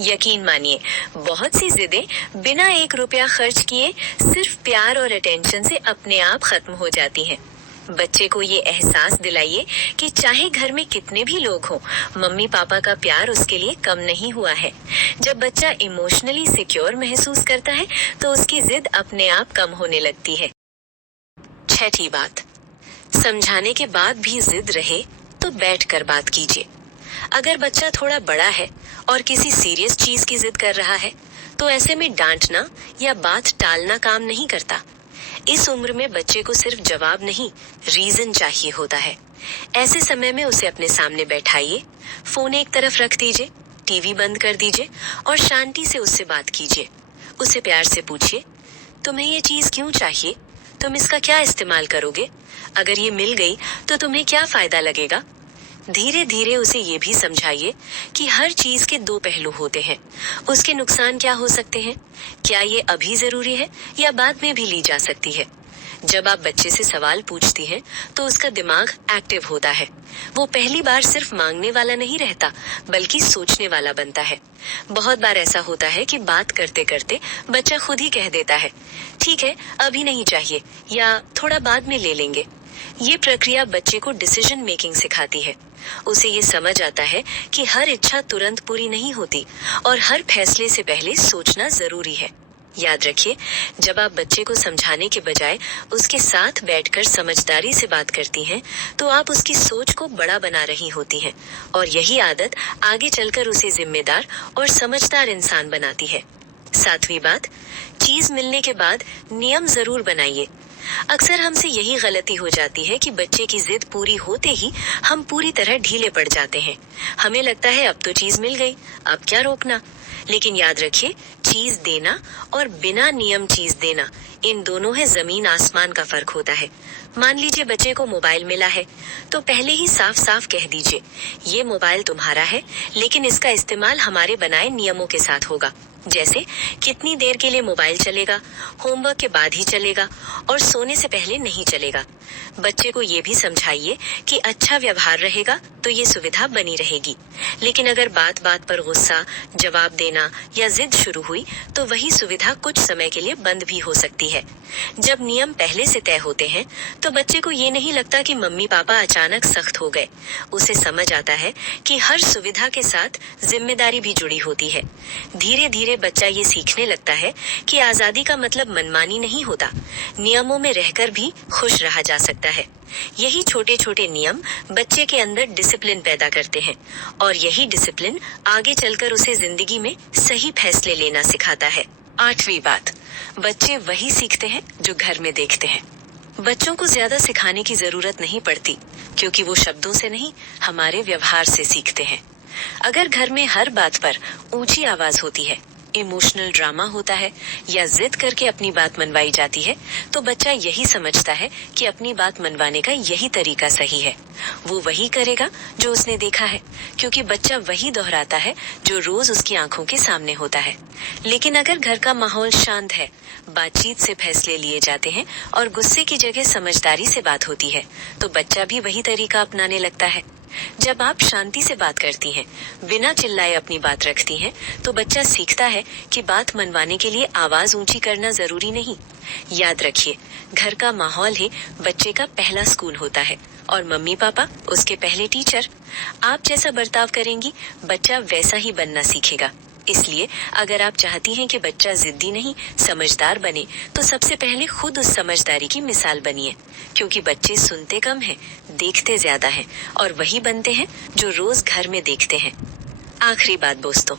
यकीन मानिए, बहुत सी जिदें बिना 1 रुपया खर्च किए सिर्फ प्यार और अटेंशन से अपने आप खत्म हो जाती हैं। बच्चे को ये एहसास दिलाइए कि चाहे घर में कितने भी लोग हों, मम्मी पापा का प्यार उसके लिए कम नहीं हुआ है। जब बच्चा इमोशनली सिक्योर महसूस करता है, तो उसकी जिद अपने आप कम होने लगती है। छठी बात, समझाने के बाद भी जिद रहे तो बैठकर बात कीजिए। अगर बच्चा थोड़ा बड़ा है और किसी सीरियस चीज की जिद कर रहा है, तो ऐसे में डांटना या बात टालना काम नहीं करता। इस उम्र में बच्चे को सिर्फ जवाब नहीं, रीजन चाहिए होता है। ऐसे समय में उसे अपने सामने बैठाइए, फोन एक तरफ रख दीजिए, टीवी बंद कर दीजिए और शांति से उससे बात कीजिए। उसे प्यार से पूछिए, तुम्हें ये चीज क्यों चाहिए? तुम इसका क्या इस्तेमाल करोगे? अगर ये मिल गई तो तुम्हें क्या फायदा लगेगा? धीरे धीरे उसे ये भी समझाइए कि हर चीज के दो पहलू होते हैं। उसके नुकसान क्या हो सकते हैं? क्या ये अभी जरूरी है या बाद में भी ली जा सकती है? जब आप बच्चे से सवाल पूछती हैं, तो उसका दिमाग एक्टिव होता है। वो पहली बार सिर्फ मांगने वाला नहीं रहता, बल्कि सोचने वाला बनता है। बहुत बार ऐसा होता है कि बात करते करते बच्चा खुद ही कह देता है, ठीक है, अभी नहीं चाहिए, या थोड़ा बाद में ले लेंगे। ये प्रक्रिया बच्चे को डिसीजन मेकिंग सिखाती है। उसे ये समझ आता है कि हर इच्छा तुरंत पूरी नहीं होती और हर फैसले से पहले सोचना जरूरी है। याद रखिए, जब आप बच्चे को समझाने के बजाय उसके साथ बैठकर समझदारी से बात करती हैं, तो आप उसकी सोच को बड़ा बना रही होती हैं और यही आदत आगे चलकर उसे जिम्मेदार और समझदार इंसान बनाती है। सातवीं बात, चीज मिलने के बाद नियम जरूर बनाइए। अक्सर हमसे यही गलती हो जाती है कि बच्चे की जिद पूरी होते ही हम पूरी तरह ढीले पड़ जाते हैं। हमें लगता है अब तो चीज मिल गई, अब क्या रोकना। लेकिन याद रखिए, चीज देना और बिना नियम चीज देना, इन दोनों है जमीन आसमान का फर्क होता है। मान लीजिए बच्चे को मोबाइल मिला है, तो पहले ही साफ साफ कह दीजिए, ये मोबाइल तुम्हारा है, लेकिन इसका इस्तेमाल हमारे बनाए नियमों के साथ होगा। जैसे कितनी देर के लिए मोबाइल चलेगा, होमवर्क के बाद ही चलेगा और सोने से पहले नहीं चलेगा। बच्चे को ये भी समझाइए कि अच्छा व्यवहार रहेगा तो ये सुविधा बनी रहेगी। लेकिन अगर बात बात पर गुस्सा, जवाब देना या जिद शुरू हुई, तो वही सुविधा कुछ समय के लिए बंद भी हो सकती है। जब नियम पहले से तय होते हैं, तो बच्चे को ये नहीं लगता कि मम्मी पापा अचानक सख्त हो गए। उसे समझ आता है कि हर सुविधा के साथ जिम्मेदारी भी जुड़ी होती है। धीरे धीरे बच्चा ये सीखने लगता है कि आजादी का मतलब मनमानी नहीं होता, नियमों में रहकर भी खुश रहा जा सकता है। यही छोटे छोटे नियम बच्चे के अंदर डिसिप्लिन पैदा करते हैं और यही डिसिप्लिन आगे चलकर उसे जिंदगी में सही फैसले लेना सिखाता है। आठवीं बात, बच्चे वही सीखते हैं जो घर में देखते हैं। बच्चों को ज्यादा सिखाने की जरूरत नहीं पड़ती, क्योंकि वो शब्दों से नहीं, हमारे व्यवहार से सीखते हैं। अगर घर में हर बात पर ऊंची आवाज होती है, इमोशनल ड्रामा होता है या जिद करके अपनी बात मनवाई जाती है, तो बच्चा यही समझता है कि अपनी बात मनवाने का यही तरीका सही है। वो वही करेगा जो उसने देखा है, क्योंकि बच्चा वही दोहराता है जो रोज उसकी आंखों के सामने होता है। लेकिन अगर घर का माहौल शांत है, बातचीत से फैसले लिए जाते हैं और गुस्से की जगह समझदारी से बात होती है, तो बच्चा भी वही तरीका अपनाने लगता है। जब आप शांति से बात करती हैं, बिना चिल्लाए अपनी बात रखती हैं, तो बच्चा सीखता है कि बात मनवाने के लिए आवाज ऊंची करना जरूरी नहीं। याद रखिए, घर का माहौल ही बच्चे का पहला स्कूल होता है और मम्मी पापा उसके पहले टीचर। आप जैसा बर्ताव करेंगी, बच्चा वैसा ही बनना सीखेगा। इसलिए अगर आप चाहती हैं कि बच्चा जिद्दी नहीं, समझदार बने, तो सबसे पहले खुद उस समझदारी की मिसाल बनिए, क्योंकि बच्चे सुनते कम हैं, देखते ज्यादा हैं और वही बनते हैं जो रोज घर में देखते हैं। आखिरी बात दोस्तों,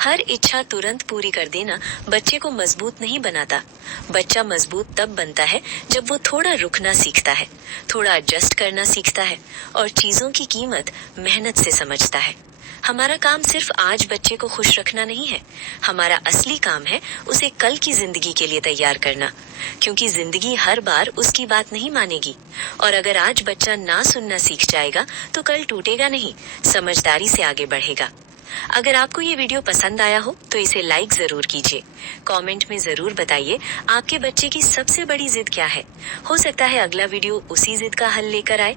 हर इच्छा तुरंत पूरी कर देना बच्चे को मजबूत नहीं बनाता। बच्चा मजबूत तब बनता है जब वो थोड़ा रुकना सीखता है, थोड़ा एडजस्ट करना सीखता है और चीजों की कीमत मेहनत से समझता है। हमारा काम सिर्फ आज बच्चे को खुश रखना नहीं है, हमारा असली काम है उसे कल की जिंदगी के लिए तैयार करना, क्योंकि जिंदगी हर बार उसकी बात नहीं मानेगी। और अगर आज बच्चा ना सुनना सीख जाएगा, तो कल टूटेगा नहीं, समझदारी से आगे बढ़ेगा। अगर आपको ये वीडियो पसंद आया हो तो इसे लाइक जरूर कीजिए। कमेंट में जरूर बताइए आपके बच्चे की सबसे बड़ी जिद क्या है। हो सकता है अगला वीडियो उसी जिद का हल लेकर आए।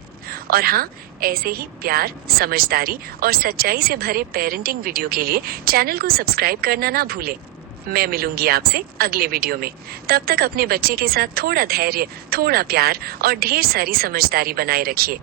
और हाँ, ऐसे ही प्यार, समझदारी और सच्चाई से भरे पेरेंटिंग वीडियो के लिए चैनल को सब्सक्राइब करना ना भूलें। मैं मिलूंगी आपसे अगले वीडियो में। तब तक अपने बच्चे के साथ थोड़ा धैर्य, थोड़ा प्यार और ढेर सारी समझदारी बनाए रखिए।